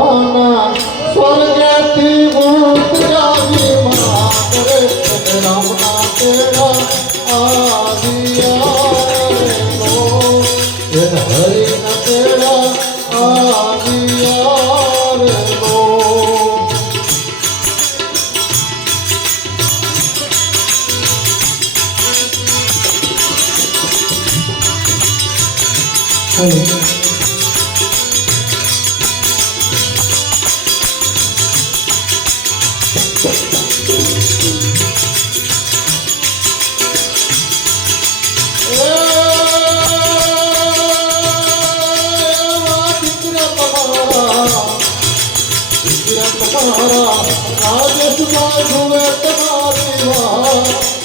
બાના સ્વર્ગેથી ભૂત જાવી મારે રામના તેડા આવિયા નો હરિ ના તેડા આવિયા નો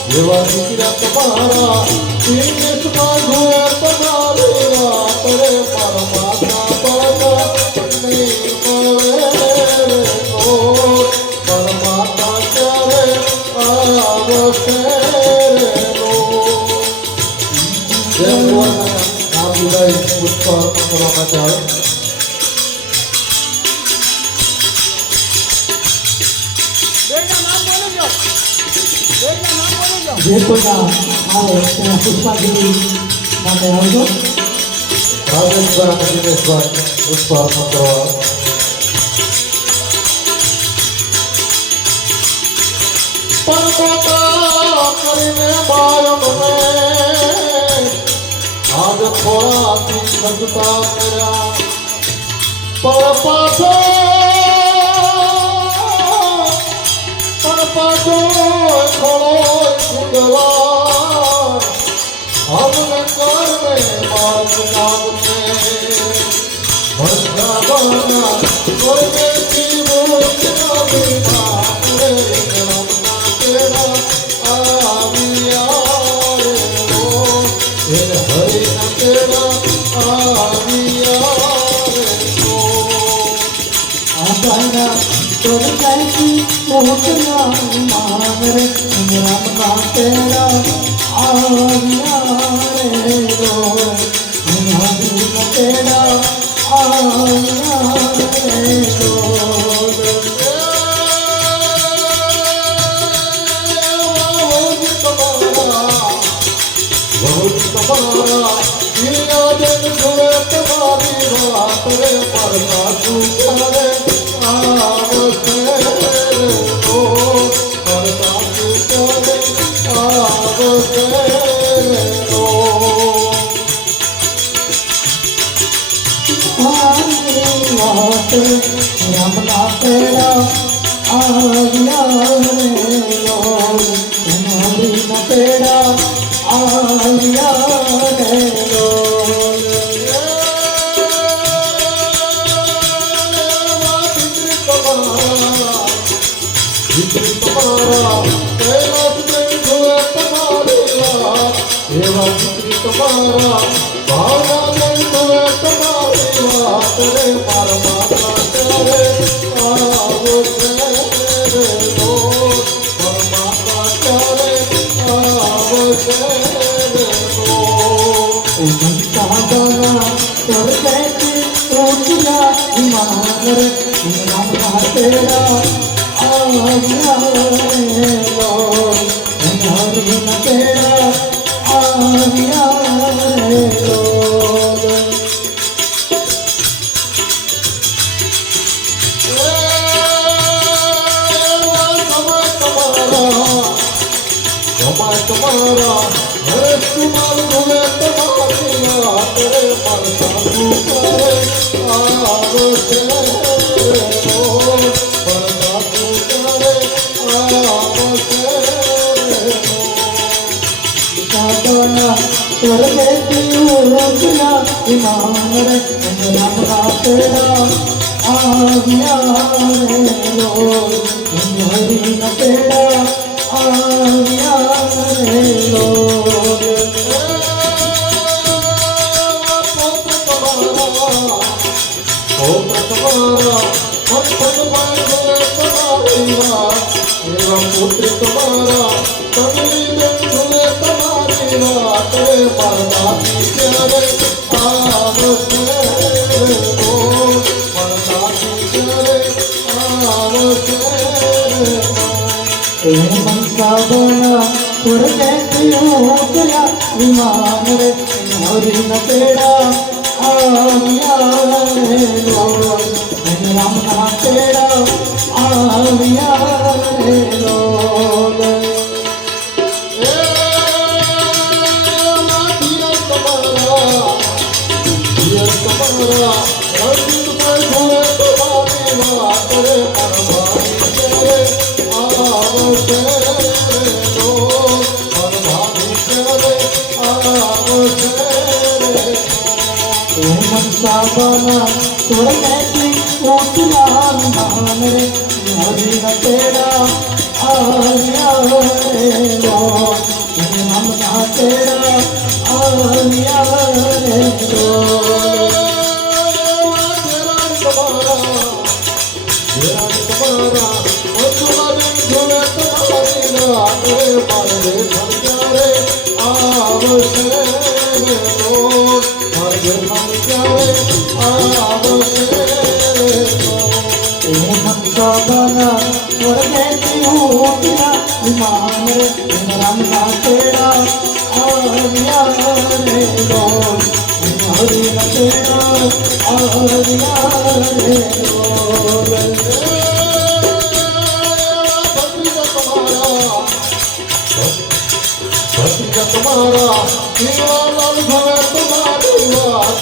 જેવા દીકરા તમારા દિનેશમાં જોએ તમારી વાત રે પરમાત્મા પાતા નહીં મળે નો પરમાત્મા ક્યારે આવશે નો જય ભગવાન નામ વિદાય પુષ્પ કરવામાં ચાલે જે કોઈના આવે તેના પુષ્પાંજલિ માટે આવજો. રાજેશભાઈ અને દિનેશભાઈ પુષ્પાર્પણ કરવા પરપોતા કરીને બાળક મને આજ ખોરાથી સજતા કર્યા પરપાછો ખોળો ભગવાન हमने कर में मार्ग नाम में भगवाना स्वर्ग की मूर्ति नबी मारे नाम तेरा आविया रे नो हरि ना तेरा आविया रे नो आबाना स्वर्ग की मूर्ति नबी मारे नाम तेरा आविया रे नो हरि ना तेरा आविया रे नो बहुत तुम्हारा दुनिया जग जुए तुम्हारी बात रे परता तुझे आवसे नो परता तुझे आवसे नो रामना तेरा आविया रे नो हरि ना तेरा आविया रे नो तुम्हारा कैलाश में जुए तुम्हारी बात एवा जिक्री तुम्हारा भावना में जुए तुम्हारी बात रे परमात्मा तेरे आवसे रे नो परमात्मा तेरे आवसे रे नो साधना करते सोचिया हिमालय राम तेरा आविया रे नो हरि ना तेरा आविया रे नो तुम्हारा हरे तुम्हार भूले तुम्हारी बात रे परता तुझे आवसे नो परता तुझे आवसे नो साधना करते सोचिया हिमालय राम तेरा आविया रे नो हरि ना तेरा आविया रे नो पुत्र तुम्हारा कमली में झूले तुम्हारी बात रे परता तुझे आवसे नो परता तुझे मनसा बना स्वर्ग उतरा विमान रे हरि न तेरा आविया रे लोल राम ना तेरा आविया रे लोल मनसा बना स्वर्ग उतरा विमान रे हरि न तेरा आविया रे लोल राम ना तेरा आविया रे लोल बना स्वर्ग उतरा विमान रे राम ना तेरा आविया रे लोल हरि न तेरा आविया रे लोल तुम्हारा दीवालाल भवे तुम्हारी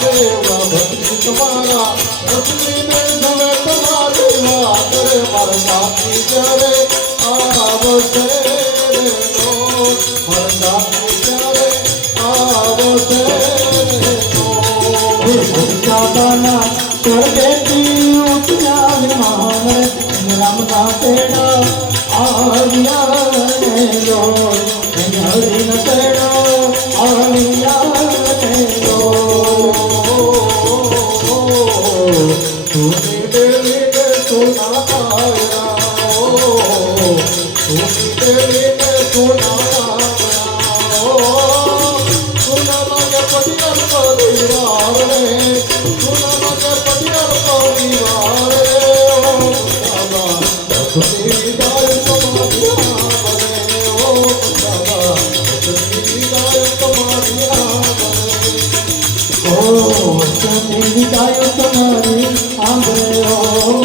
देवा भक्ति तुम्हारा भक्ति में भवे तुम्हारी रे मरना की जरे आवो तेरे लो मरना की जरे आवो तेरे लो मनसा बना स्वर्ग उतरा विमान रे राम ना तेरा आविया रे लोल हरि न तेरा आविया रे लोल तूने दिल में सुना आया तूने दिल में सुना सुना लगे पटियाल परिवार रे सुना लगे पटियाल परिवार रे बाबा भक्ति गाय तुम्हारी बने ओ बाबा भक्ति गाय तुम्हारी बने ओ सभी गायो तुम्हारी आंबे ओ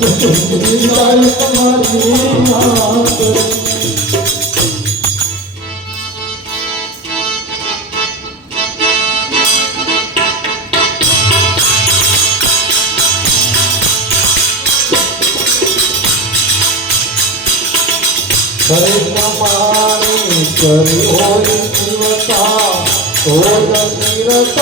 सभी गायो तुम्हारी आंबे करे नमानी करी होली जीवता तो तीरथ